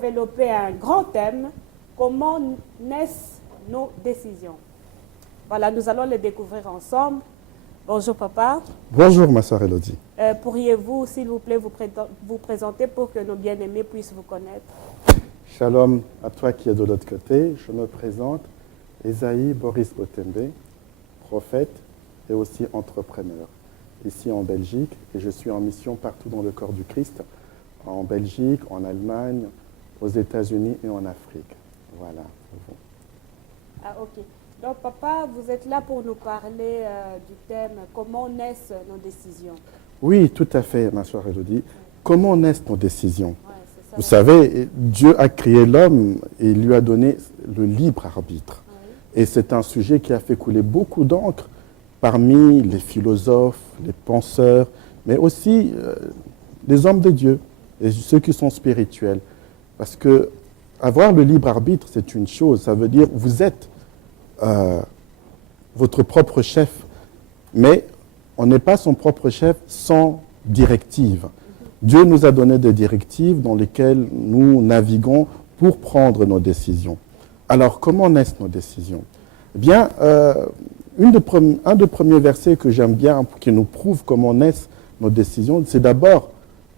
développer un grand thème, comment naissent nos décisions. Voilà, nous allons les découvrir ensemble. Bonjour papa. Bonjour ma soeur Elodie. Pourriez-vous, s'il vous plaît, vous présenter pour que nos bien-aimés puissent vous connaître? Shalom à toi qui es de l'autre côté. Je me présente, Esaïe Boris Otembe, prophète et aussi entrepreneur, ici en Belgique. Et je suis en mission partout dans le corps du Christ, en Belgique, en Allemagne, aux États-Unis et en Afrique. Voilà. Ah, ok. Donc, papa, vous êtes là pour nous parler du thème « Comment naissent nos décisions ?» Oui, tout à fait, ma soeur Elodie. Comment naissent nos décisions? Ouais, ça, vous savez, Dieu a créé l'homme et il lui a donné le libre arbitre. Oui. Et c'est un sujet qui a fait couler beaucoup d'encre parmi les philosophes, les penseurs, mais aussi les hommes de Dieu et ceux qui sont spirituels. Parce que avoir le libre arbitre, c'est une chose. Ça veut dire vous êtes votre propre chef, mais on n'est pas son propre chef sans directive. Dieu nous a donné des directives dans lesquelles nous naviguons pour prendre nos décisions. Alors, comment naissent nos décisions? Eh bien, un des premiers versets que j'aime bien, qui nous prouve comment naissent nos décisions, c'est d'abord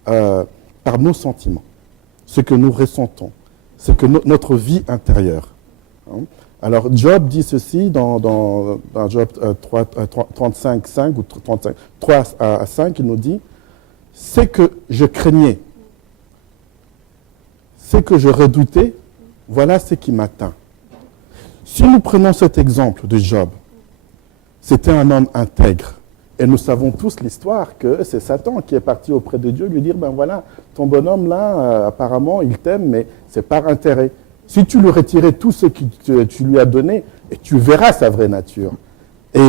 par nos sentiments, ce que nous ressentons, ce que notre vie intérieure. Hein? Alors, Job dit ceci dans Job 35:5 ou 3 à 5, il nous dit « C'est que je craignais, c'est que je redoutais, voilà ce qui m'atteint. » Si nous prenons cet exemple de Job, c'était un homme intègre. Et nous savons tous l'histoire que c'est Satan qui est parti auprès de Dieu lui dire « Ben voilà, ton bonhomme là, apparemment, il t'aime, mais c'est par intérêt. » Si tu lui retirais tout ce que tu lui as donné, et tu verras sa vraie nature. Et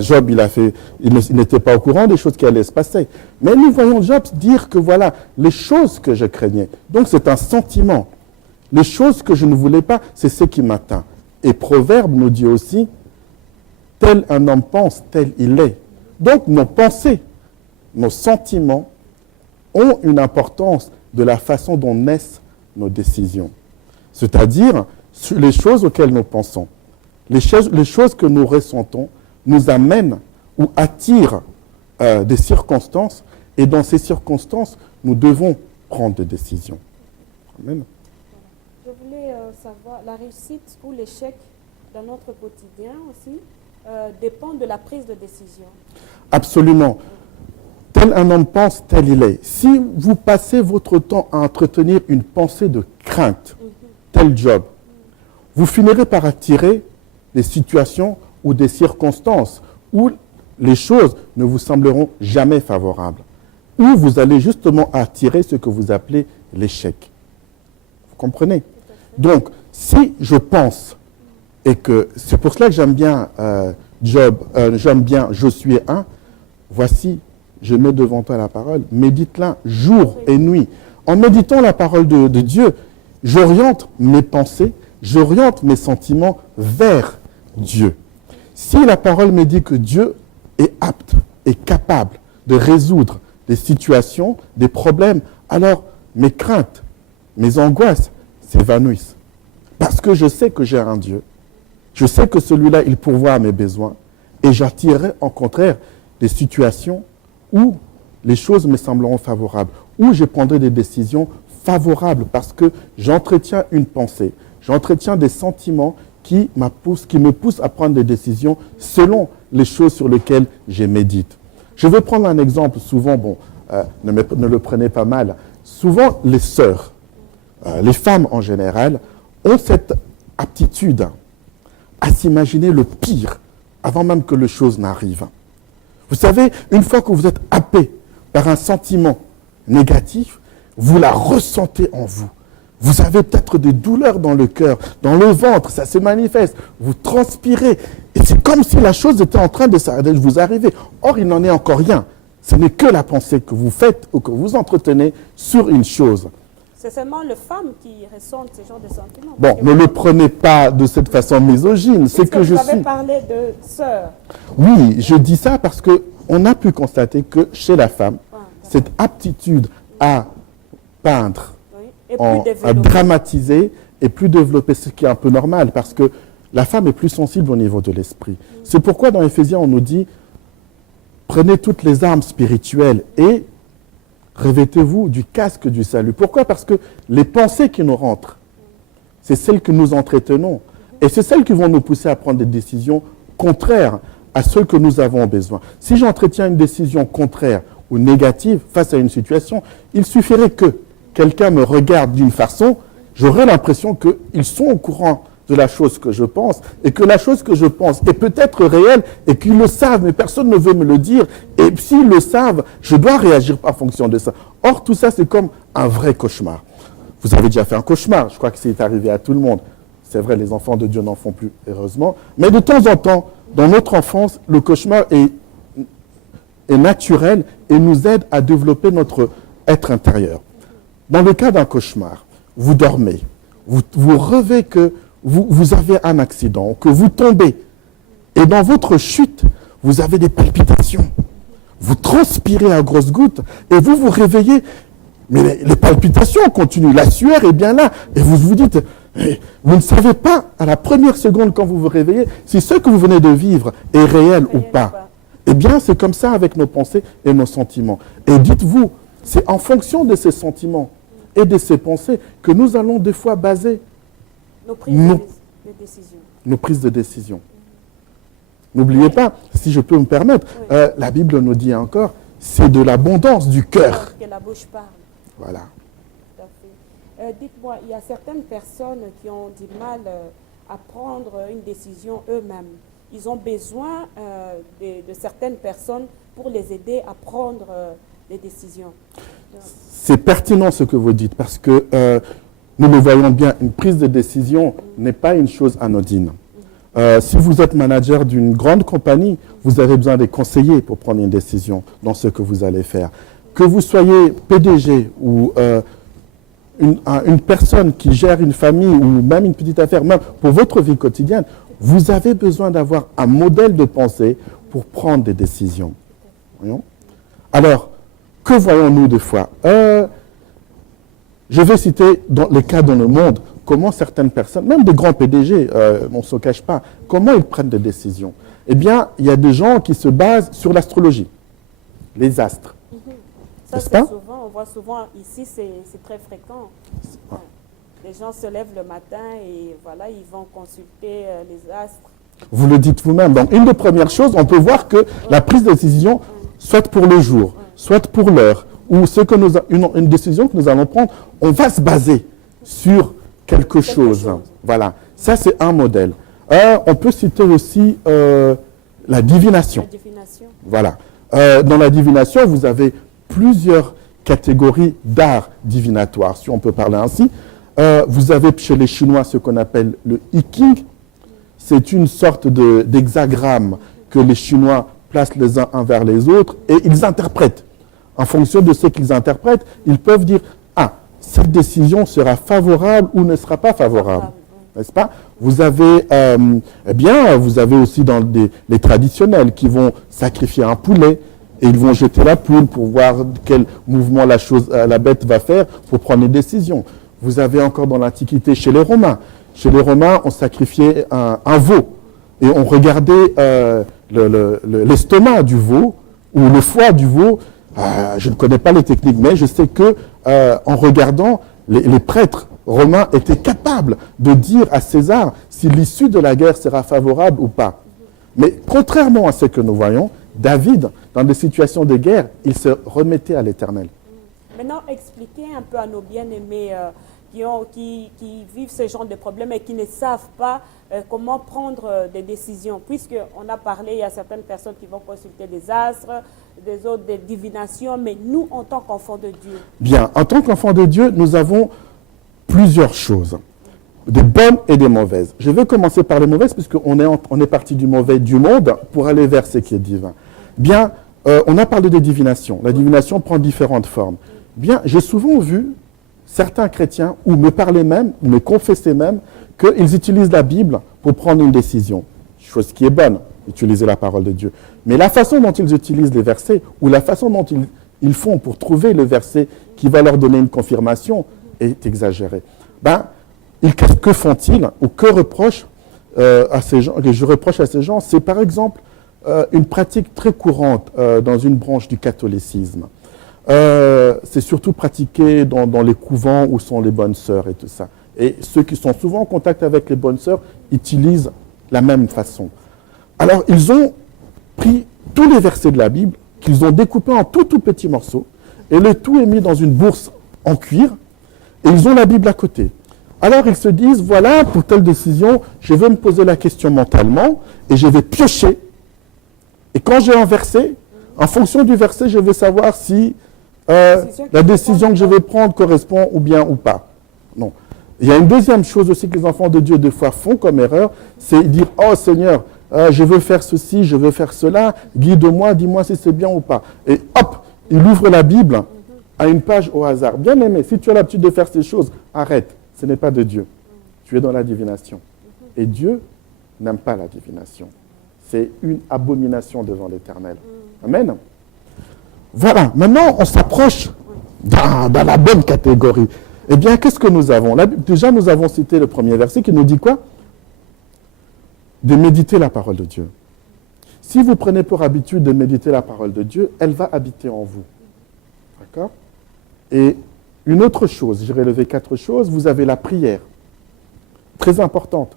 Job, il n'était pas au courant des choses qui allaient se passer. Mais nous voyons Job dire que voilà, les choses que je craignais. Donc c'est un sentiment. Les choses que je ne voulais pas, c'est ce qui m'atteint. Et Proverbe nous dit aussi, tel un homme pense, tel il est. Donc nos pensées, nos sentiments ont une importance de la façon dont naissent nos décisions. C'est-à-dire, les choses auxquelles nous pensons, les choses que nous ressentons, nous amènent ou attirent des circonstances, et dans ces circonstances, nous devons prendre des décisions. Amen. Je voulais savoir, la réussite ou l'échec dans notre quotidien aussi dépend de la prise de décision. Absolument. Tel un homme pense, tel il est. Si vous passez votre temps à entretenir une pensée de crainte, tel Job, vous finirez par attirer des situations ou des circonstances où les choses ne vous sembleront jamais favorables, où vous allez justement attirer ce que vous appelez l'échec. Vous comprenez? Donc, si je pense, et que c'est pour cela que j'aime bien Job, j'aime bien Josué 1, voici, je mets devant toi la parole, médite-la jour et nuit. En méditant la parole de Dieu, j'oriente mes pensées, j'oriente mes sentiments vers Dieu. Si la parole me dit que Dieu est apte et capable de résoudre des situations, des problèmes, alors mes craintes, mes angoisses s'évanouissent. Parce que je sais que j'ai un Dieu. Je sais que celui-là, il pourvoit à mes besoins. Et j'attirerai au contraire des situations où les choses me sembleront favorables, où je prendrai des décisions favorable parce que j'entretiens une pensée, j'entretiens des sentiments qui me poussent à prendre des décisions selon les choses sur lesquelles je médite. Je vais prendre un exemple, souvent, ne le prenez pas mal, souvent les sœurs, les femmes en général, ont cette aptitude à s'imaginer le pire avant même que les choses n'arrivent. Vous savez, une fois que vous êtes happé par un sentiment négatif, vous la ressentez en vous. Vous avez peut-être des douleurs dans le cœur, dans le ventre, ça se manifeste. Vous transpirez. Et c'est comme si la chose était en train de vous arriver. Or, il n'en est encore rien. Ce n'est que la pensée que vous faites ou que vous entretenez sur une chose. C'est seulement les femmes qui ressentent ce genre de sentiments. Bon, ne le prenez pas de cette façon misogyne. C'est que je suis... Vous avez parlé de sœurs. Oui, je dis ça parce qu'on a pu constater que chez la femme, cette aptitude à peindre, oui. à dramatiser et plus développer, ce qui est un peu normal, parce que la femme est plus sensible au niveau de l'esprit. C'est pourquoi dans Éphésiens, on nous dit, prenez toutes les armes spirituelles et revêtez-vous du casque du salut. Pourquoi? Parce que les pensées qui nous rentrent, c'est celles que nous entretenons. Et c'est celles qui vont nous pousser à prendre des décisions contraires à ce que nous avons besoin. Si j'entretiens une décision contraire ou négative face à une situation, il suffirait que quelqu'un me regarde d'une façon, j'aurais l'impression qu'ils sont au courant de la chose que je pense, et que la chose que je pense est peut-être réelle, et qu'ils le savent, mais personne ne veut me le dire. Et s'ils le savent, je dois réagir en fonction de ça. Or, tout ça, c'est comme un vrai cauchemar. Vous avez déjà fait un cauchemar, je crois que c'est arrivé à tout le monde. C'est vrai, les enfants de Dieu n'en font plus, heureusement. Mais de temps en temps, dans notre enfance, le cauchemar est naturel et nous aide à développer notre être intérieur. Dans le cas d'un cauchemar, vous dormez, vous rêvez que vous avez un accident, que vous tombez. Et dans votre chute, vous avez des palpitations. Vous transpirez à grosses gouttes et vous vous réveillez. Mais les palpitations continuent, la sueur est bien là. Et vous vous dites, vous ne savez pas à la première seconde quand vous vous réveillez si ce que vous venez de vivre est réel ou pas. Eh bien, c'est comme ça avec nos pensées et nos sentiments. Et dites-vous, c'est en fonction de ces sentiments et de ces pensées que nous allons des fois baser nos prises de décision. N'oubliez pas, si je peux me permettre, la Bible nous dit encore, c'est de l'abondance du cœur que la bouche parle. Voilà. Tout à fait. Dites-moi, il y a certaines personnes qui ont du mal à prendre une décision eux-mêmes. Ils ont besoin de certaines personnes pour les aider à prendre des décisions. C'est pertinent ce que vous dites, parce que nous le voyons bien, une prise de décision n'est pas une chose anodine. Si vous êtes manager d'une grande compagnie, vous avez besoin des conseillers pour prendre une décision dans ce que vous allez faire. Que vous soyez PDG ou une personne qui gère une famille ou même une petite affaire, même pour votre vie quotidienne, vous avez besoin d'avoir un modèle de pensée pour prendre des décisions. Voyons. Alors, que voyons-nous des fois? Je vais citer dans les cas dans le monde, comment certaines personnes, même des grands PDG, on ne se cache pas, comment ils prennent des décisions. Eh bien, il y a des gens qui se basent sur l'astrologie, les astres. Ça, c'est souvent, on voit souvent ici, c'est très fréquent. Les gens se lèvent le matin et voilà, ils vont consulter les astres. Vous le dites vous-même. Donc, une des premières choses, on peut voir que la prise de décision, soit pour le jour, soit pour l'heure, ou ce que une décision que nous allons prendre, on va se baser sur quelque chose. Voilà. Ça, c'est un modèle. On peut citer aussi la divination. La divination. Voilà. Dans la divination, vous avez plusieurs catégories d'art divinatoire, si on peut parler ainsi. Vous avez chez les Chinois ce qu'on appelle le I Ching. C'est une sorte d'hexagramme que les Chinois placent les uns vers les autres et ils interprètent. En fonction de ce qu'ils interprètent, ils peuvent dire « Ah, cette décision sera favorable ou ne sera pas favorable. » N'est-ce pas? Vous avez, vous avez aussi dans les traditionnels qui vont sacrifier un poulet et ils vont jeter la poule pour voir quel mouvement la bête va faire pour prendre une décision. Vous avez encore dans l'Antiquité chez les Romains. Chez les Romains, on sacrifiait un veau et on regardait l'estomac du veau ou le foie du veau. Je ne connais pas les techniques, mais je sais que en regardant, les prêtres romains étaient capables de dire à César si l'issue de la guerre sera favorable ou pas. Mais contrairement à ce que nous voyons, David, dans des situations de guerre, il se remettait à l'Éternel. Maintenant, expliquez un peu à nos bien-aimés qui vivent ce genre de problèmes et qui ne savent pas comment prendre des décisions. Puisqu'on a parlé, il y a certaines personnes qui vont consulter des astres, des autres des divinations, mais nous, en tant qu'enfants de Dieu. Bien, en tant qu'enfants de Dieu, nous avons plusieurs choses, des bonnes et des mauvaises. Je vais commencer par les mauvaises, puisqu'on est parti du mauvais du monde pour aller vers ce qui est divin. Bien, on a parlé de divination. La divination prend différentes formes. Bien, j'ai souvent vu certains chrétiens, ou me parler même, ou me confesser même, qu'ils utilisent la Bible pour prendre une décision. Chose qui est bonne, utiliser la parole de Dieu. Mais la façon dont ils utilisent les versets, ou la façon dont ils font pour trouver le verset qui va leur donner une confirmation, est exagéré. Que font-ils ou que reprochent à ces gens, que je reproche à ces gens, c'est par exemple une pratique très courante dans une branche du catholicisme. C'est surtout pratiqué dans les couvents où sont les bonnes sœurs et tout ça. Et ceux qui sont souvent en contact avec les bonnes sœurs utilisent la même façon. Alors, ils ont pris tous les versets de la Bible, qu'ils ont découpés en tout petits morceaux, et le tout est mis dans une bourse en cuir, et ils ont la Bible à côté. Alors, ils se disent, voilà, pour telle décision, je vais me poser la question mentalement, et je vais piocher. Et quand j'ai un verset, en fonction du verset, je vais savoir si la décision que je vais prendre correspond ou bien ou pas. Non. Il y a une deuxième chose aussi que les enfants de Dieu, des fois, font comme erreur, c'est dire, oh Seigneur, je veux faire ceci, je veux faire cela, guide-moi, dis-moi si c'est bien ou pas. Et hop, il ouvre la Bible à une page au hasard. Bien aimé, si tu as l'habitude de faire ces choses, arrête, ce n'est pas de Dieu. Tu es dans la divination. Et Dieu n'aime pas la divination. C'est une abomination devant l'Éternel. Amen. Voilà, maintenant on s'approche dans la bonne catégorie. Eh bien, qu'est-ce que nous avons? Là, déjà, nous avons cité le premier verset qui nous dit quoi? De méditer la parole de Dieu. Si vous prenez pour habitude de méditer la parole de Dieu, elle va habiter en vous. D'accord? Et une autre chose, j'ai relevé 4 choses, vous avez la prière. Très importante.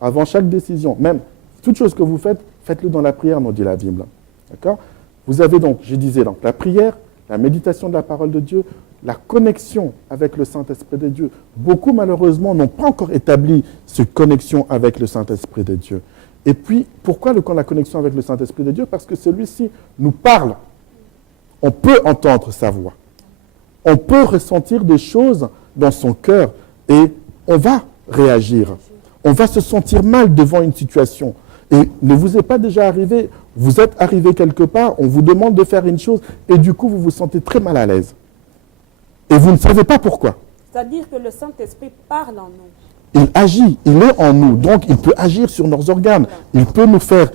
Avant chaque décision, même toute chose que vous faites, faites-le dans la prière, nous dit la Bible. D'accord? Vous avez donc, je disais, donc, la prière, la méditation de la parole de Dieu, la connexion avec le Saint-Esprit de Dieu. Beaucoup, malheureusement, n'ont pas encore établi cette connexion avec le Saint-Esprit de Dieu. Et puis, pourquoi la connexion avec le Saint-Esprit de Dieu? Parce que celui-ci nous parle. On peut entendre sa voix. On peut ressentir des choses dans son cœur et on va réagir. On va se sentir mal devant une situation. Et ne vous est pas déjà arrivé, vous êtes arrivé quelque part, on vous demande de faire une chose et du coup, vous vous sentez très mal à l'aise. Et vous ne savez pas pourquoi. C'est-à-dire que le Saint-Esprit parle en nous. Il agit, il est en nous, donc il peut agir sur nos organes. Il peut nous faire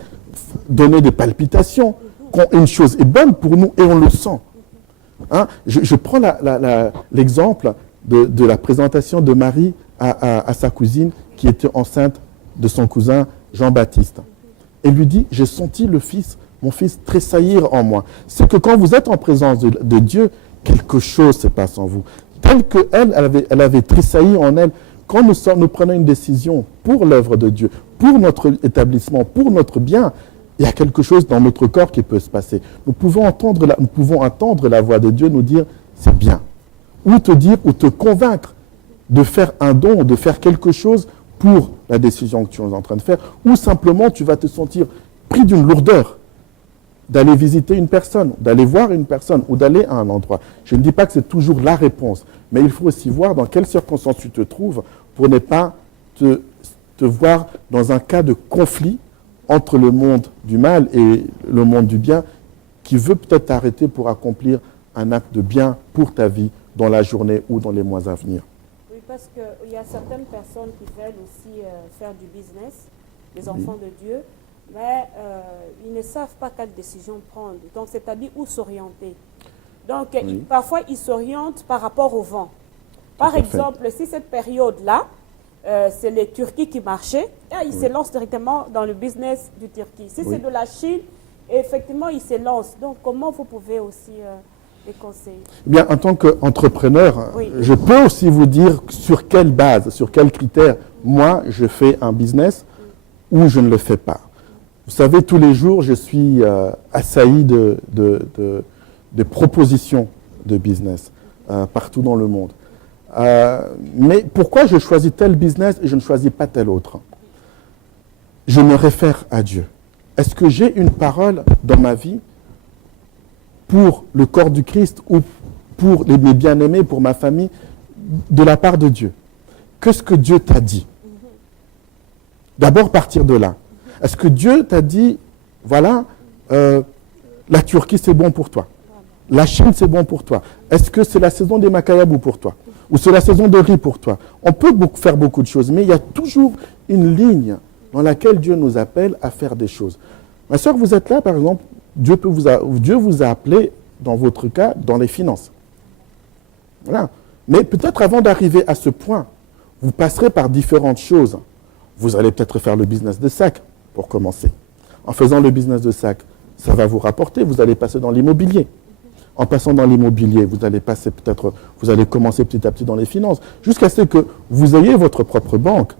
donner des palpitations quand une chose est bonne pour nous et on le sent. Hein? Je prends l'exemple de la présentation de Marie à sa cousine qui était enceinte de son cousin Jean-Baptiste. Elle lui dit, j'ai senti mon fils tressaillir en moi. C'est que quand vous êtes en présence de Dieu, quelque chose se passe en vous. Tel qu'elle avait tressailli en elle. Quand nous prenons une décision pour l'œuvre de Dieu, pour notre établissement, pour notre bien, il y a quelque chose dans notre corps qui peut se passer. Nous pouvons entendre la voix de Dieu nous dire, c'est bien. Ou te convaincre de faire un don, de faire quelque chose pour la décision que tu es en train de faire, ou simplement tu vas te sentir pris d'une lourdeur d'aller visiter une personne, d'aller voir une personne ou d'aller à un endroit. Je ne dis pas que c'est toujours la réponse, mais il faut aussi voir dans quelles circonstances tu te trouves pour ne pas te voir dans un cas de conflit entre le monde du mal et le monde du bien qui veut peut-être t'arrêter pour accomplir un acte de bien pour ta vie dans la journée ou dans les mois à venir. Oui, parce qu'il y a certaines personnes qui veulent aussi faire du business, les enfants de Dieu, mais ils ne savent pas quelle décision prendre. Donc, c'est-à-dire où s'orienter. Donc, parfois, ils s'orientent par rapport au vent. Par exemple, si cette période-là, c'est les Turquie qui marchaient, ils se lancent directement dans le business du Turquie. Si c'est de la Chine, effectivement, ils se lancent. Donc, comment vous pouvez aussi les conseiller? Bien, en tant qu'entrepreneur, je peux aussi vous dire sur quelle base, sur quels critères, moi, je fais un business ou je ne le fais pas. Vous savez, tous les jours, je suis assailli de propositions de business partout dans le monde. Mais pourquoi je choisis tel business et je ne choisis pas tel autre? Je me réfère à Dieu. Est-ce que j'ai une parole dans ma vie pour le corps du Christ ou pour mes bien-aimés, pour ma famille, de la part de Dieu? Qu'est-ce que Dieu t'a dit? D'abord partir de là. Est-ce que Dieu t'a dit, voilà, la Turquie c'est bon pour toi, la Chine c'est bon pour toi? Est-ce que c'est la saison des macayabous pour toi? Ou c'est la saison de riz pour toi? On peut faire beaucoup de choses, mais il y a toujours une ligne dans laquelle Dieu nous appelle à faire des choses. Ma soeur, vous êtes là, par exemple, Dieu vous a appelé, dans votre cas, dans les finances. Voilà. Mais peut-être avant d'arriver à ce point, vous passerez par différentes choses. Vous allez peut-être faire le business de sac, pour commencer. En faisant le business de sac, ça va vous rapporter, vous allez passer dans l'immobilier. En passant dans l'immobilier, vous allez commencer petit à petit dans les finances, jusqu'à ce que vous ayez votre propre banque,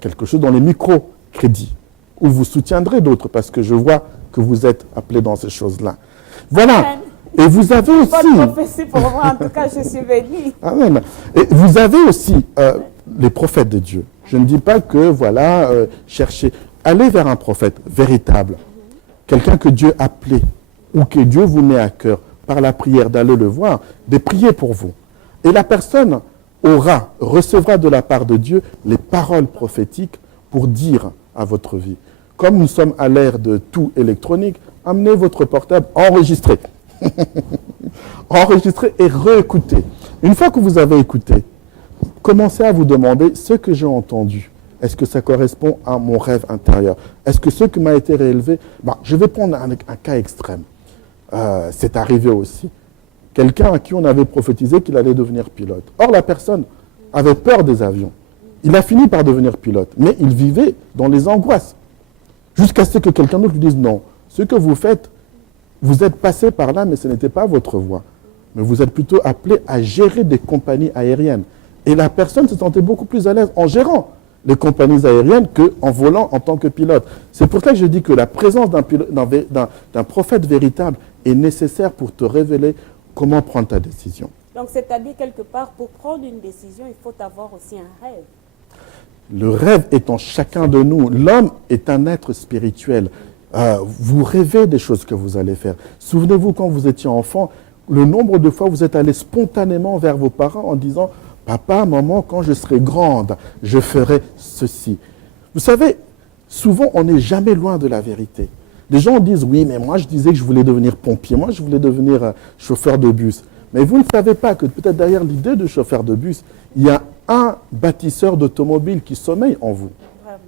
quelque chose dans les micro-crédits, où vous soutiendrez d'autres, parce que je vois que vous êtes appelés dans ces choses-là. Voilà. Et vous avez aussi... Pas de prophétie pour moi, en tout cas, je suis bénie. Amen. Et vous avez aussi les prophètes de Dieu. Je ne dis pas que, voilà, cherchez... Allez vers un prophète véritable, quelqu'un que Dieu a appelé, ou que Dieu vous met à cœur, par la prière, d'aller le voir, de prier pour vous. Et la personne recevra de la part de Dieu les paroles prophétiques pour dire à votre vie. Comme nous sommes à l'ère de tout électronique, amenez votre portable, enregistrez. Enregistrez et réécoutez. Une fois que vous avez écouté, commencez à vous demander ce que j'ai entendu. Est-ce que ça correspond à mon rêve intérieur? Est-ce que ce qui m'a été réélevé... je vais prendre un cas extrême. C'est arrivé aussi. Quelqu'un à qui on avait prophétisé qu'il allait devenir pilote. Or, la personne avait peur des avions. Il a fini par devenir pilote, mais il vivait dans les angoisses. Jusqu'à ce que quelqu'un d'autre lui dise non. Ce que vous faites, vous êtes passé par là, mais ce n'était pas votre voie. Mais vous êtes plutôt appelé à gérer des compagnies aériennes. Et la personne se sentait beaucoup plus à l'aise en gérant les compagnies aériennes qu'en volant en tant que pilote. C'est pour ça que je dis que la présence d'un prophète véritable est nécessaire pour te révéler comment prendre ta décision. Donc, c'est-à-dire, quelque part, pour prendre une décision, il faut avoir aussi un rêve. Le rêve est en chacun de nous. L'homme est un être spirituel. Vous rêvez des choses que vous allez faire. Souvenez-vous, quand vous étiez enfant, le nombre de fois où vous êtes allé spontanément vers vos parents en disant « Papa, maman, quand je serai grande, je ferai ceci. » Vous savez, souvent, on n'est jamais loin de la vérité. Les gens disent « Oui, mais moi, je disais que je voulais devenir pompier. Moi, je voulais devenir chauffeur de bus. » Mais vous ne savez pas que peut-être derrière l'idée de chauffeur de bus, il y a un bâtisseur d'automobile qui sommeille en vous. Vraiment.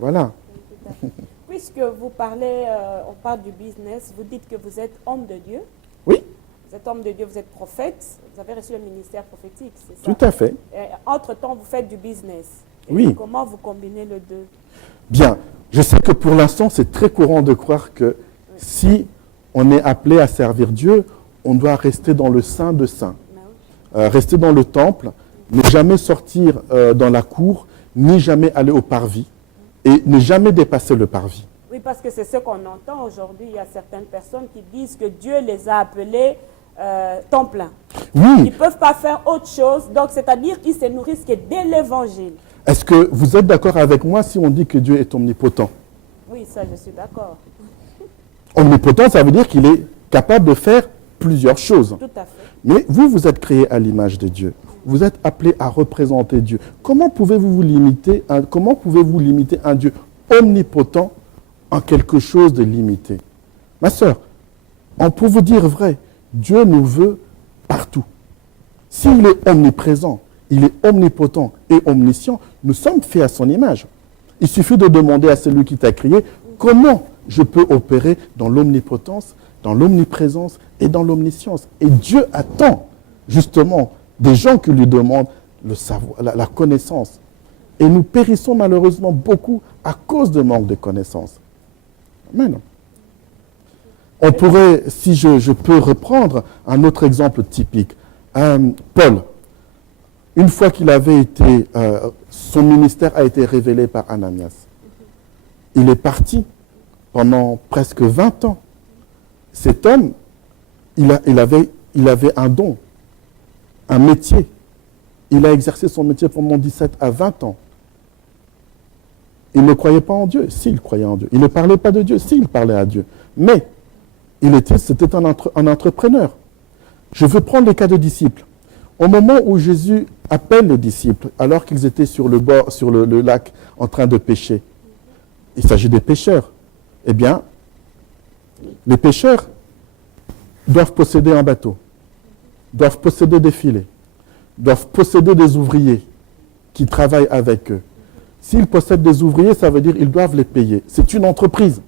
Voilà. Puisque vous parlez, on parle du business, vous dites que vous êtes homme de Dieu. Oui. Vous êtes homme de Dieu, vous êtes prophète, vous avez reçu le ministère prophétique, c'est ça? Tout à fait. Entre-temps, vous faites du business. Et oui. Comment vous combinez les deux? Bien. Je sais que pour l'instant, c'est très courant de croire que si on est appelé à servir Dieu, on doit rester dans le sein de saints. Rester dans le temple, ne jamais sortir dans la cour, ni jamais aller au parvis, et ne jamais dépasser le parvis. Oui, parce que c'est ce qu'on entend aujourd'hui. Il y a certaines personnes qui disent que Dieu les a appelés temps plein. Oui. Ils ne peuvent pas faire autre chose. Donc, c'est-à-dire qu'ils se nourrissent que dès l'évangile. Est-ce que vous êtes d'accord avec moi si on dit que Dieu est omnipotent? Oui, ça, je suis d'accord. Omnipotent, ça veut dire qu'il est capable de faire plusieurs choses. Tout à fait. Mais vous, vous êtes créé à l'image de Dieu. Vous êtes appelé à représenter Dieu. Comment pouvez-vous limiter un Dieu omnipotent en quelque chose de limité? Ma sœur, pour vous dire vrai, Dieu nous veut partout. S'il est omniprésent, il est omnipotent et omniscient, nous sommes faits à son image. Il suffit de demander à celui qui t'a créé comment je peux opérer dans l'omnipotence, dans l'omniprésence et dans l'omniscience. Et Dieu attend justement des gens qui lui demandent le savoir, la connaissance. Et nous périssons malheureusement beaucoup à cause de manque de connaissance. Amen. On pourrait, si je peux reprendre un autre exemple typique, Paul, une fois qu'il avait été, son ministère a été révélé par Ananias. Il est parti pendant presque 20 ans. Cet homme, il avait un don, un métier. Il a exercé son métier pendant 17 à 20 ans. Il ne croyait pas en Dieu, s'il croyait en Dieu. Il ne parlait pas de Dieu, s'il parlait à Dieu. Mais c'était un entrepreneur. Je veux prendre le cas de disciples. Au moment où Jésus appelle les disciples, alors qu'ils étaient sur le bord, sur le lac, en train de pêcher, il s'agit des pêcheurs. Eh bien, les pêcheurs doivent posséder un bateau, doivent posséder des filets, doivent posséder des ouvriers qui travaillent avec eux. S'ils possèdent des ouvriers, ça veut dire qu'ils doivent les payer. C'est une entreprise.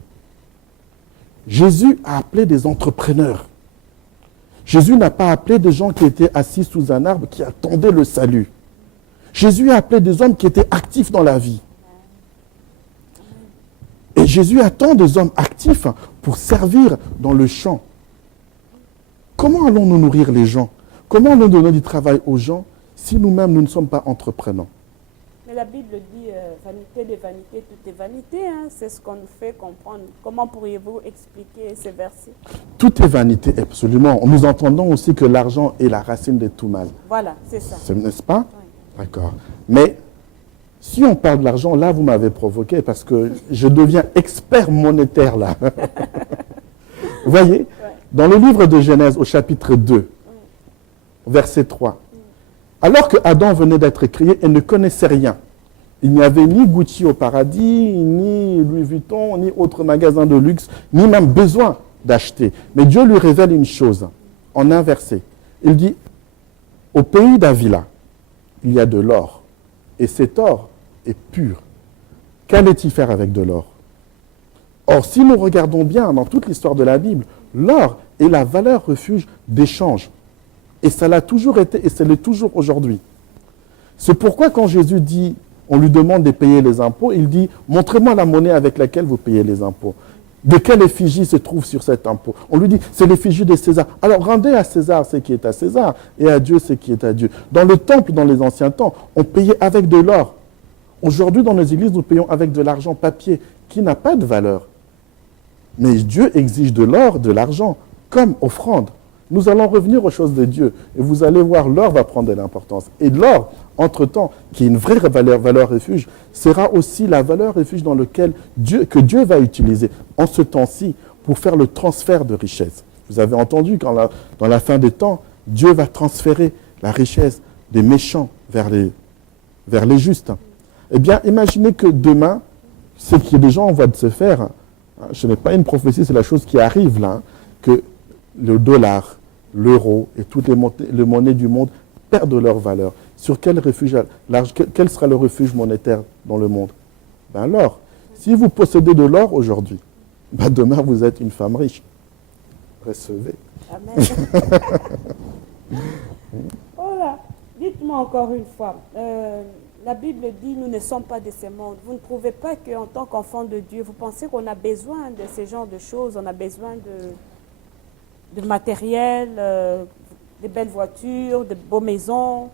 Jésus a appelé des entrepreneurs. Jésus n'a pas appelé des gens qui étaient assis sous un arbre, qui attendaient le salut. Jésus a appelé des hommes qui étaient actifs dans la vie. Et Jésus attend des hommes actifs pour servir dans le champ. Comment allons-nous nourrir les gens? Comment allons-nous donner du travail aux gens si nous-mêmes, nous ne sommes pas entreprenants? Mais la Bible dit vanité des vanités, tout est vanité. Hein? C'est ce qu'on nous fait comprendre. Comment pourriez-vous expliquer ces versets? Tout est vanité, absolument. Nous entendons aussi que l'argent est la racine de tout mal. Voilà, c'est ça. N'est-ce pas? Oui. D'accord. Mais si on parle de l'argent, là, vous m'avez provoqué parce que je deviens expert monétaire, là. Vous voyez? Dans le livre de Genèse, au chapitre 2, verset 3, alors que Adam venait d'être créé et ne connaissait rien, il n'y avait ni Gucci au paradis, ni Louis Vuitton, ni autre magasin de luxe, ni même besoin d'acheter. Mais Dieu lui révèle une chose, en un verset. Il dit, au pays d'Avila, il y a de l'or, et cet or est pur. Qu'allait-il faire avec de l'or? Or, si nous regardons bien dans toute l'histoire de la Bible, l'or est la valeur refuge d'échange. Et ça l'a toujours été et ça l'est toujours aujourd'hui. C'est pourquoi quand Jésus dit, on lui demande de payer les impôts, il dit, montrez-moi la monnaie avec laquelle vous payez les impôts. De quelle effigie se trouve sur cet impôt? On lui dit, c'est l'effigie de César. Alors rendez à César ce qui est à César et à Dieu ce qui est à Dieu. Dans le temple, dans les anciens temps, on payait avec de l'or. Aujourd'hui, dans nos églises, nous payons avec de l'argent papier qui n'a pas de valeur. Mais Dieu exige de l'or, de l'argent, comme offrande. Nous allons revenir aux choses de Dieu. Et vous allez voir, l'or va prendre de l'importance. Et l'or, entre-temps, qui est une vraie valeur refuge, sera aussi la valeur refuge dans laquelle que Dieu va utiliser en ce temps-ci pour faire le transfert de richesse. Vous avez entendu quand dans la fin des temps, Dieu va transférer la richesse des méchants vers les justes. Eh bien, imaginez que demain, ce qui est déjà en voie de se faire, ce n'est pas une prophétie, c'est la chose qui arrive là, que le dollar, l'euro et toutes les monnaies du monde perdent leur valeur. Sur quel sera le refuge monétaire dans le monde? Ben l'or. Si vous possédez de l'or aujourd'hui, ben demain vous êtes une femme riche. Recevez. Amen. Voilà. Dites-moi encore une fois. La Bible dit, nous ne sommes pas de ce monde. Vous ne trouvez pas qu'en tant qu'enfant de Dieu, vous pensez qu'on a besoin de ce genre de choses? On a besoin de matériel, de belles voitures, de beaux maisons?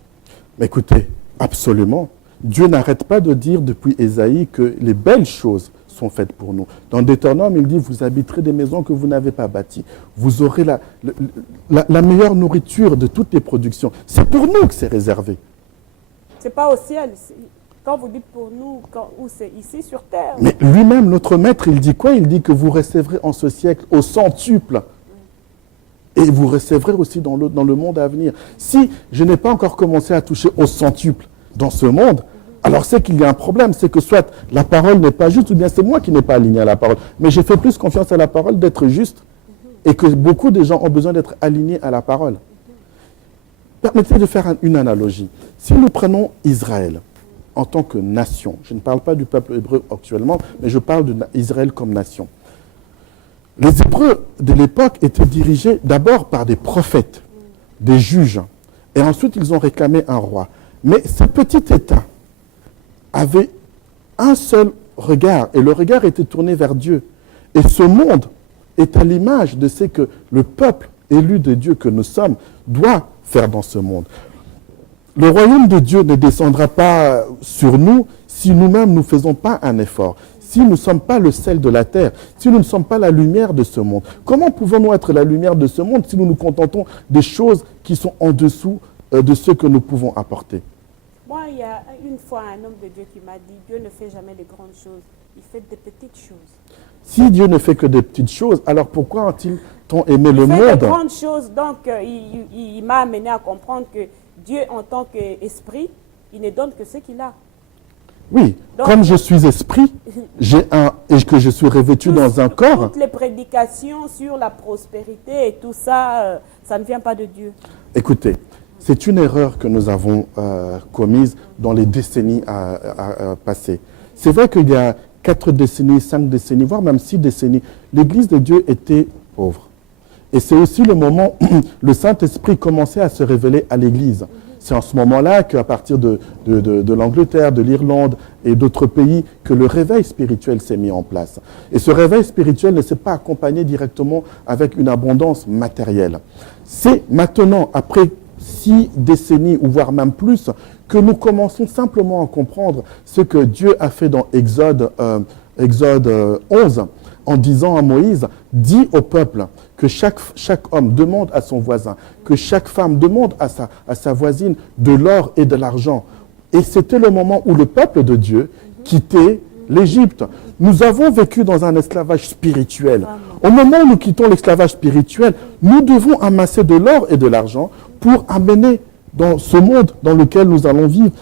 Mais écoutez, absolument. Dieu n'arrête pas de dire depuis Ésaïe que les belles choses sont faites pour nous. Dans Deutéronome, il dit, vous habiterez des maisons que vous n'avez pas bâties. Vous aurez la meilleure nourriture de toutes les productions. C'est pour nous que c'est réservé. C'est pas au ciel. Quand vous dites pour nous, où c'est ici sur terre? Mais lui-même, notre maître, il dit quoi? Il dit que vous recevrez en ce siècle au centuple. Et vous recevrez aussi dans le monde à venir. Si je n'ai pas encore commencé à toucher au centuple dans ce monde, alors c'est qu'il y a un problème. C'est que soit la parole n'est pas juste, ou bien c'est moi qui n'ai pas aligné à la parole. Mais j'ai fait plus confiance à la parole d'être juste et que beaucoup de gens ont besoin d'être alignés à la parole. Permettez de faire une analogie. Si nous prenons Israël en tant que nation, je ne parle pas du peuple hébreu actuellement, mais je parle d'Israël comme nation. Les Hébreux de l'époque étaient dirigés d'abord par des prophètes, des juges, et ensuite ils ont réclamé un roi. Mais ce petit État avait un seul regard, et le regard était tourné vers Dieu. Et ce monde est à l'image de ce que le peuple élu de Dieu que nous sommes doit faire dans ce monde. Le royaume de Dieu ne descendra pas sur nous si nous-mêmes ne faisons pas un effort. Si nous ne sommes pas le sel de la terre, si nous ne sommes pas la lumière de ce monde, comment pouvons-nous être la lumière de ce monde si nous nous contentons des choses qui sont en dessous de ce que nous pouvons apporter? Moi, il y a une fois un homme de Dieu qui m'a dit, Dieu ne fait jamais de grandes choses, il fait des petites choses. Si Dieu ne fait que des petites choses, alors pourquoi a-t-il tant aimé le monde? Il fait de grandes choses, donc il m'a amené à comprendre que Dieu, en tant qu'esprit, il ne donne que ce qu'il a. Oui, donc, comme je suis esprit, et que je suis revêtu dans un corps. Toutes les prédications sur la prospérité et tout ça, ça ne vient pas de Dieu. Écoutez, c'est une erreur que nous avons commise dans les décennies passées. C'est vrai qu'il y a 4 décennies, 5 décennies, voire même 6 décennies, l'Église de Dieu était pauvre. Et c'est aussi le moment où le Saint-Esprit commençait à se révéler à l'Église. C'est en ce moment-là qu'à partir de l'Angleterre, de l'Irlande et d'autres pays, que le réveil spirituel s'est mis en place. Et ce réveil spirituel ne s'est pas accompagné directement avec une abondance matérielle. C'est maintenant, après 6 décennies, ou voire même plus, que nous commençons simplement à comprendre ce que Dieu a fait dans Exode 11, en disant à Moïse, dis au peuple que chaque homme demande à son voisin, que chaque femme demande à sa voisine de l'or et de l'argent. Et c'était le moment où le peuple de Dieu quittait l'Égypte. Nous avons vécu dans un esclavage spirituel. Au moment où nous quittons l'esclavage spirituel, nous devons amasser de l'or et de l'argent pour amener dans ce monde dans lequel nous allons vivre,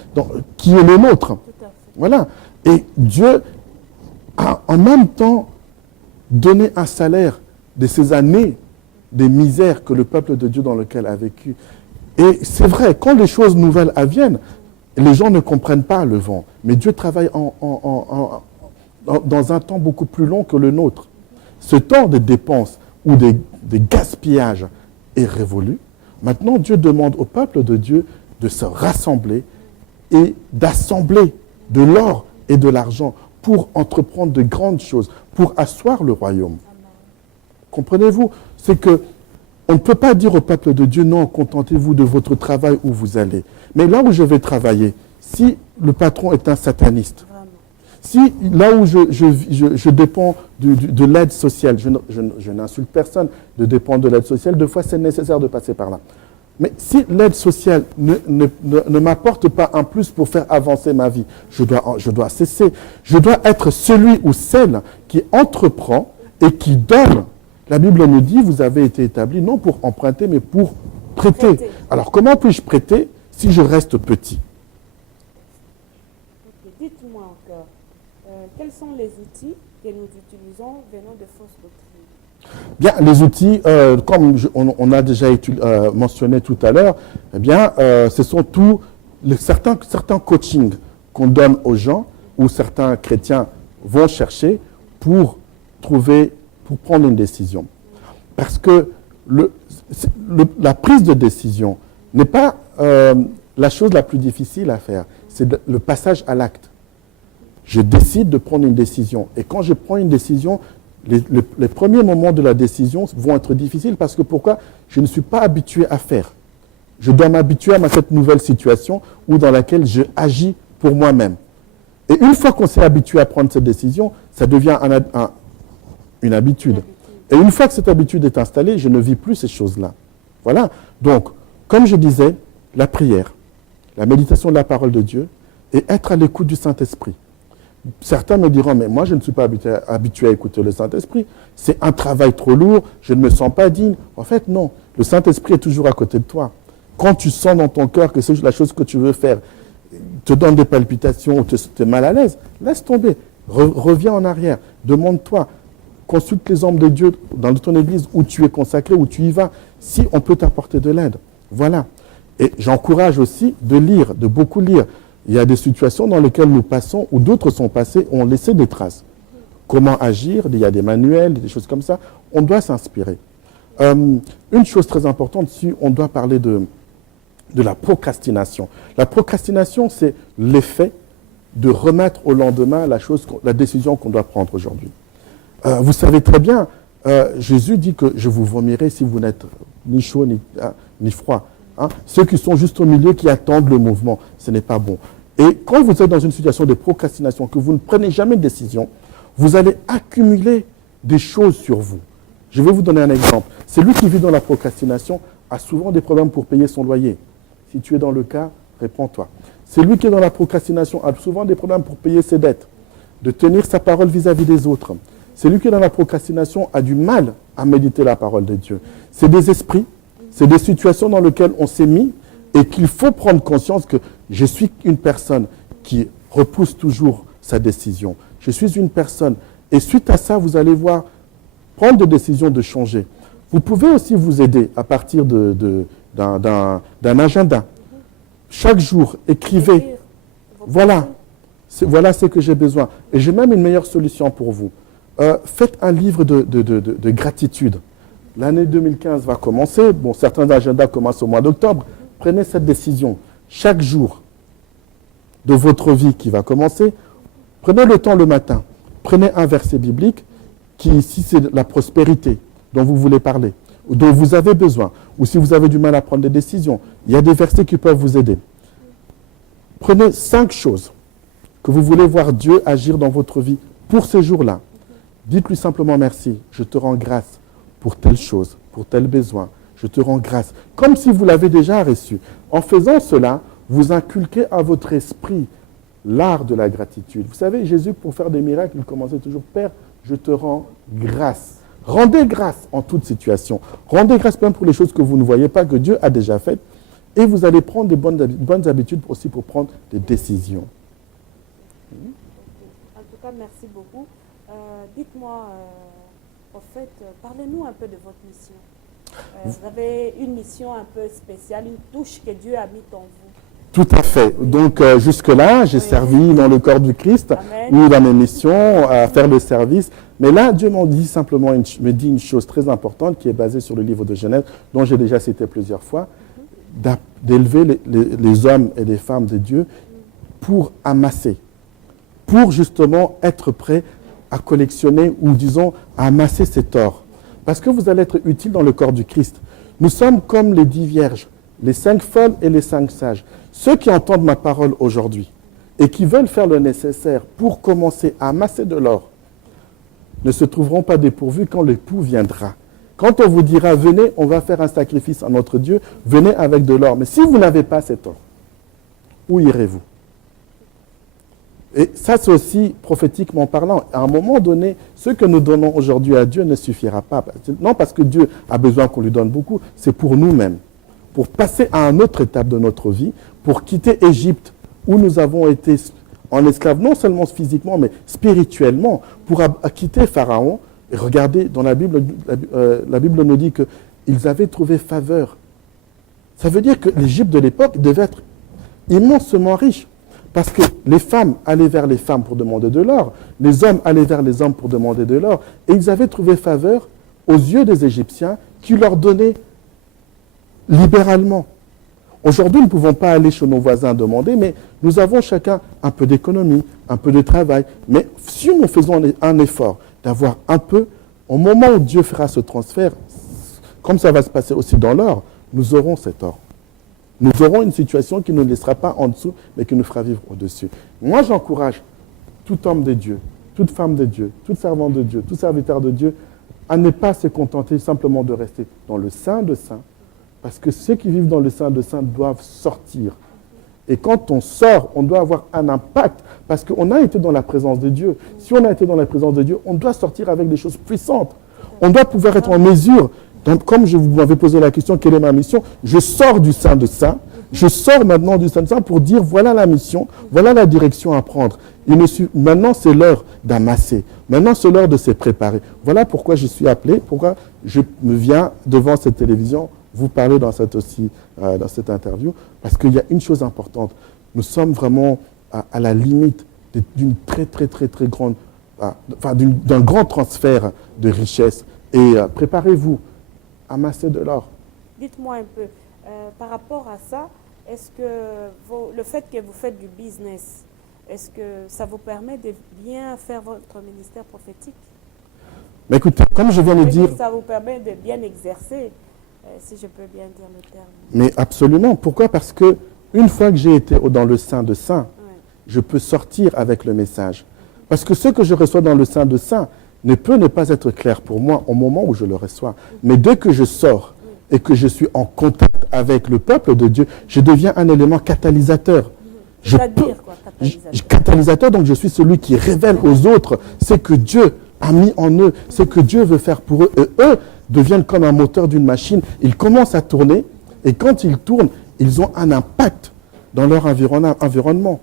qui est le nôtre. Voilà. Et Dieu a en même temps donné un salaire de ces années des misères que le peuple de Dieu dans lequel a vécu. Et c'est vrai, quand les choses nouvelles adviennent, les gens ne comprennent pas le vent. Mais Dieu travaille dans un temps beaucoup plus long que le nôtre. Ce temps de dépenses ou de gaspillage est révolu. Maintenant, Dieu demande au peuple de Dieu de se rassembler et d'assembler de l'or et de l'argent pour entreprendre de grandes choses, pour asseoir le royaume. Comprenez-vous? C'est que on ne peut pas dire au peuple de Dieu, non, contentez-vous de votre travail où vous allez. Mais là où je vais travailler, si le patron est un sataniste, si là où je dépends de l'aide sociale, je n'insulte personne de dépendre de l'aide sociale, des fois c'est nécessaire de passer par là. Mais si l'aide sociale ne m'apporte pas un plus pour faire avancer ma vie, je dois cesser. Je dois être celui ou celle qui entreprend et qui donne. La Bible nous dit, vous avez été établis non pour emprunter, mais pour prêter. Alors, comment puis-je prêter si je reste petit? Dites-moi encore, quels sont les outils que nous utilisons venant de fausses doctrines? Bien, les outils, comme on a déjà mentionné tout à l'heure, eh bien, ce sont certains coachings qu'on donne aux gens, ou certains chrétiens vont chercher pour prendre une décision. Parce que la prise de décision n'est pas la chose la plus difficile à faire. C'est le passage à l'acte. Je décide de prendre une décision. Et quand je prends une décision, les premiers moments de la décision vont être difficiles parce que pourquoi? Je ne suis pas habitué à faire. Je dois m'habituer à cette nouvelle situation dans laquelle je agis pour moi-même. Et une fois qu'on s'est habitué à prendre cette décision, ça devient une habitude. Et une fois que cette habitude est installée, je ne vis plus ces choses-là. Voilà. Donc, comme je disais, la prière, la méditation de la parole de Dieu et être à l'écoute du Saint-Esprit. Certains me diront, mais moi je ne suis pas habitué à écouter le Saint-Esprit. C'est un travail trop lourd, je ne me sens pas digne. En fait, non. Le Saint-Esprit est toujours à côté de toi. Quand tu sens dans ton cœur que c'est la chose que tu veux faire, te donne des palpitations ou tu es mal à l'aise, laisse tomber. Reviens en arrière. Demande-toi. Consulte les hommes de Dieu dans ton église où tu es consacré, où tu y vas, si on peut t'apporter de l'aide. Voilà. Et j'encourage aussi de lire, de beaucoup lire. Il y a des situations dans lesquelles nous passons, où d'autres sont passés, ont laissé des traces. Comment agir? Il y a des manuels, des choses comme ça. On doit s'inspirer. Une chose très importante, si on doit parler de la procrastination. La procrastination, c'est l'effet de remettre au lendemain la décision qu'on doit prendre aujourd'hui. Vous savez très bien, Jésus dit que je vous vomirai si vous n'êtes ni chaud ni froid. Hein? Ceux qui sont juste au milieu, qui attendent le mouvement, ce n'est pas bon. Et quand vous êtes dans une situation de procrastination, que vous ne prenez jamais de décision, vous allez accumuler des choses sur vous. Je vais vous donner un exemple. Celui qui vit dans la procrastination a souvent des problèmes pour payer son loyer. Si tu es dans le cas, réponds-toi. Celui qui est dans la procrastination a souvent des problèmes pour payer ses dettes, de tenir sa parole vis-à-vis des autres. Celui qui est dans la procrastination a du mal à méditer la parole de Dieu. C'est des esprits, c'est des situations dans lesquelles on s'est mis et qu'il faut prendre conscience que je suis une personne qui repousse toujours sa décision. Je suis une personne. Et suite à ça, vous allez voir, prendre des décisions de changer. Vous pouvez aussi vous aider à partir d'un agenda. Chaque jour, écrivez. Voilà ce que j'ai besoin. Et j'ai même une meilleure solution pour vous. Faites un livre de gratitude. l'année 2015 va commencer. Bon, certains agendas commencent au mois d'octobre. Prenez cette décision. Chaque jour de votre vie qui va commencer, prenez le temps le matin. Prenez un verset biblique qui, si c'est la prospérité dont vous voulez parler, ou dont vous avez besoin, ou si vous avez du mal à prendre des décisions, il y a des versets qui peuvent vous aider. Prenez 5 choses que vous voulez voir Dieu agir dans votre vie pour ces jours-là. Dites-lui simplement merci, je te rends grâce pour telle chose, pour tel besoin. Je te rends grâce, comme si vous l'avez déjà reçu. En faisant cela, vous inculquez à votre esprit l'art de la gratitude. Vous savez, Jésus, pour faire des miracles, il commençait toujours « Père, je te rends grâce ». Rendez grâce en toute situation. Rendez grâce même pour les choses que vous ne voyez pas, que Dieu a déjà faites. Et vous allez prendre des bonnes habitudes aussi pour prendre des décisions. En tout cas, merci beaucoup. Dites-moi, prophète, parlez-nous un peu de votre mission. Vous avez une mission un peu spéciale, une touche que Dieu a mise en vous. Tout à fait. Donc, jusque-là, j'ai servi dans le corps du Christ, Amen. ou dans mes missions, à faire le service. Mais là, Dieu me dit une chose très importante qui est basée sur le livre de Genèse, dont j'ai déjà cité plusieurs fois, d'élever les hommes et les femmes de Dieu pour amasser, pour justement être prêts à collectionner ou, disons, à amasser cet or. Parce que vous allez être utile dans le corps du Christ. Nous sommes comme les 10 vierges, les 5 folles et les 5 sages. Ceux qui entendent ma parole aujourd'hui et qui veulent faire le nécessaire pour commencer à amasser de l'or ne se trouveront pas dépourvus quand l'époux viendra. Quand on vous dira, venez, on va faire un sacrifice à notre Dieu, venez avec de l'or. Mais si vous n'avez pas cet or, où irez-vous? Et ça, c'est aussi prophétiquement parlant. À un moment donné, ce que nous donnons aujourd'hui à Dieu ne suffira pas. Non parce que Dieu a besoin qu'on lui donne beaucoup, c'est pour nous-mêmes. Pour passer à une autre étape de notre vie, pour quitter Égypte, où nous avons été en esclaves, non seulement physiquement, mais spirituellement, pour quitter Pharaon. Et regardez, dans la Bible nous dit qu'ils avaient trouvé faveur. Ça veut dire que l'Égypte de l'époque devait être immensément riche. Parce que les femmes allaient vers les femmes pour demander de l'or, les hommes allaient vers les hommes pour demander de l'or, et ils avaient trouvé faveur aux yeux des Égyptiens qui leur donnaient libéralement. Aujourd'hui, nous ne pouvons pas aller chez nos voisins demander, mais nous avons chacun un peu d'économie, un peu de travail. Mais si nous faisons un effort d'avoir un peu, au moment où Dieu fera ce transfert, comme ça va se passer aussi dans l'or, nous aurons cet or. Nous aurons une situation qui ne nous laissera pas en dessous, mais qui nous fera vivre au-dessus. Moi, j'encourage tout homme de Dieu, toute femme de Dieu, tout servant de Dieu, tout serviteur de Dieu, à ne pas se contenter simplement de rester dans le sein de saints, parce que ceux qui vivent dans le sein de saints doivent sortir. Et quand on sort, on doit avoir un impact, parce qu'on a été dans la présence de Dieu. Si on a été dans la présence de Dieu, on doit sortir avec des choses puissantes. On doit pouvoir être en mesure. Donc, comme je vous m'avez posé la question, quelle est ma mission? Je sors du sein de saint. Je sors maintenant du sein de saint pour dire, voilà la mission, voilà la direction à prendre. Maintenant, c'est l'heure d'amasser. Maintenant, c'est l'heure de se préparer. Voilà pourquoi je suis appelé, pourquoi je me viens devant cette télévision vous parler dans cette interview, parce qu'il y a une chose importante. Nous sommes vraiment à la limite d'une très grande, d'un grand transfert de richesse. Et préparez-vous. Amasser de l'or. Dites-moi un peu, par rapport à ça, est-ce que le fait que vous faites du business, est-ce que ça vous permet de bien faire votre ministère prophétique? Mais écoutez, comme je viens de dire... Ça vous permet de bien exercer, si je peux bien dire le terme. Mais absolument. Pourquoi? Parce que une fois que j'ai été dans le sein de saint, je peux sortir avec le message. Parce que ce que je reçois dans le sein de saint ne peut ne pas être clair pour moi au moment où je le reçois. Mais dès que je sors et que je suis en contact avec le peuple de Dieu, je deviens un élément catalysateur. C'est-à-dire quoi, catalysateur, donc je suis celui qui révèle aux autres ce que Dieu a mis en eux, ce que Dieu veut faire pour eux. Et eux deviennent comme un moteur d'une machine. Ils commencent à tourner et quand ils tournent, ils ont un impact dans leur environnement.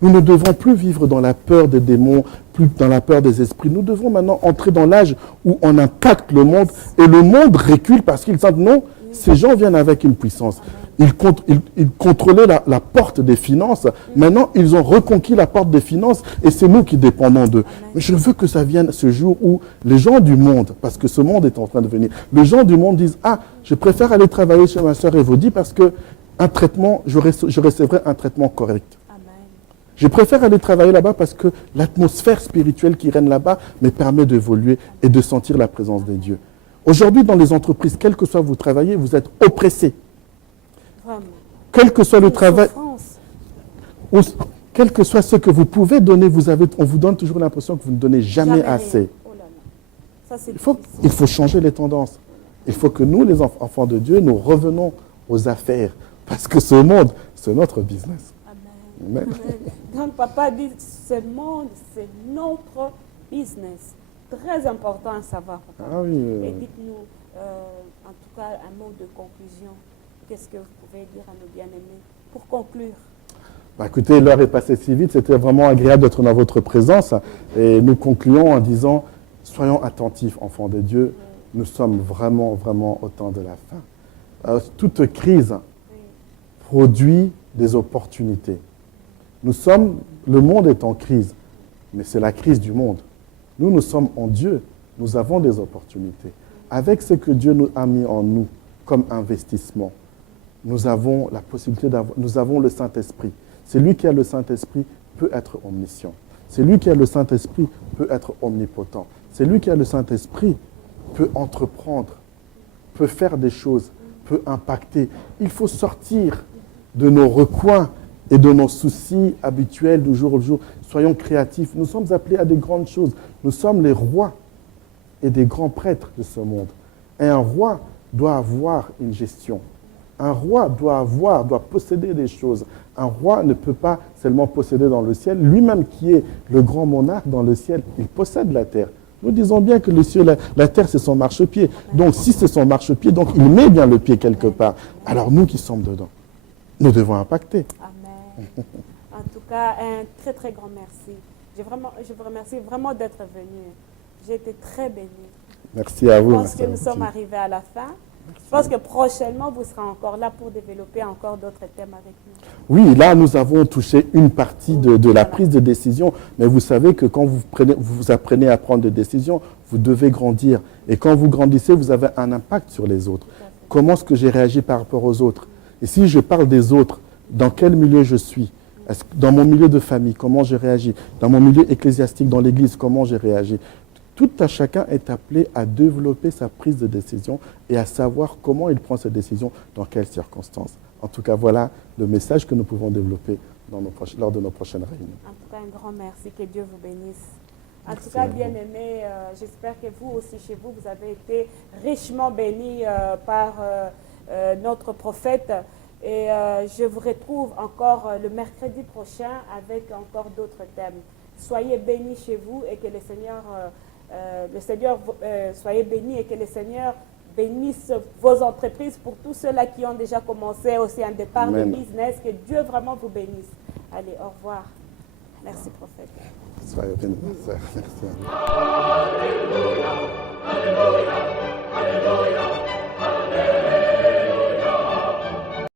Nous ne devons plus vivre dans la peur des démons, plus dans la peur des esprits. Nous devons maintenant entrer dans l'âge où on impacte le monde et le monde recule parce qu'ils sentent non, ces gens viennent avec une puissance. ils contrôlaient la porte des finances. Maintenant, ils ont reconquis la porte des finances et c'est nous qui dépendons d'eux. Mais je veux que ça vienne ce jour où les gens du monde, parce que ce monde est en train de venir, les gens du monde disent « Ah, je préfère aller travailler chez ma sœur Evodie parce que un traitement, je recevrai un traitement correct. » Je préfère aller travailler là-bas parce que l'atmosphère spirituelle qui règne là-bas me permet d'évoluer et de sentir la présence de Dieu. Aujourd'hui, dans les entreprises, quel que soit où vous travaillez, vous êtes oppressés. Vraiment. Quel que soit le travail, Ou quel que soit ce que vous pouvez donner, on vous donne toujours l'impression que vous ne donnez jamais assez. Oh là là. Ça, Il faut changer les tendances. Il faut que nous, les enfants de Dieu, nous revenons aux affaires. Parce que ce monde, c'est notre business. Amen. Donc, papa dit, ce monde, c'est notre business. Très important à savoir, papa. Ah oui, Et dites-nous, en tout cas, un mot de conclusion. Qu'est-ce que vous pouvez dire à nos bien-aimés pour conclure? Bah, écoutez, l'heure est passée si vite. C'était vraiment agréable d'être dans votre présence. Et nous concluons en disant, soyons attentifs, enfants de Dieu. Nous sommes vraiment, vraiment au temps de la fin. Toute crise produit des opportunités. Le monde est en crise, mais c'est la crise du monde. Nous sommes en Dieu, nous avons des opportunités. Avec ce que Dieu nous a mis en nous comme investissement, nous avons la possibilité nous avons le Saint-Esprit. Celui qui a le Saint-Esprit peut être omniscient. Celui qui a le Saint-Esprit peut être omnipotent. Celui qui a le Saint-Esprit peut entreprendre, peut faire des choses, peut impacter. Il faut sortir de nos recoins et de nos soucis habituels du jour au jour. Soyons créatifs. Nous sommes appelés à des grandes choses. Nous sommes les rois et des grands prêtres de ce monde. Et un roi doit avoir une gestion. Un roi doit posséder des choses. Un roi ne peut pas seulement posséder dans le ciel. Lui-même qui est le grand monarque dans le ciel, il possède la terre. Nous disons bien que le ciel, la terre, c'est son marchepied. Donc, si c'est son marchepied, donc il met bien le pied quelque part. Alors, nous qui sommes dedans, nous devons impacter. Amen. En tout cas, un très, très grand merci. Je vous remercie vraiment d'être venu. J'ai été très bénie. Merci à vous. Je pense que nous sommes arrivés à la fin. Je pense que prochainement, vous serez encore là pour développer encore d'autres thèmes avec nous. Oui, là, nous avons touché une partie de la prise de décision. Mais vous savez que quand vous apprenez à prendre des décisions, vous devez grandir. Et quand vous grandissez, vous avez un impact sur les autres. Comment est-ce que j'ai réagi par rapport aux autres? Et si je parle des autres, dans quel milieu je suis? Dans mon milieu de famille, comment j'ai réagi? Dans mon milieu ecclésiastique, dans l'église, comment j'ai réagi? Tout à chacun est appelé à développer sa prise de décision et à savoir comment il prend cette décision, dans quelles circonstances. En tout cas, voilà le message que nous pouvons développer lors de nos prochaines réunions. En tout cas, un grand merci, que Dieu vous bénisse. En tout cas, bien-aimés, j'espère que vous aussi, chez vous, vous avez été richement bénis par notre prophète. Et je vous retrouve encore le mercredi prochain avec encore d'autres thèmes. Soyez bénis chez vous et que le Seigneur, soyez bénis et que le Seigneur bénisse vos entreprises pour tous ceux-là qui ont déjà commencé aussi un départ de business. Que Dieu vraiment vous bénisse. Allez, au revoir. Merci, prophète. Soyez bénis, ma sœur. Merci à vous. Alléluia.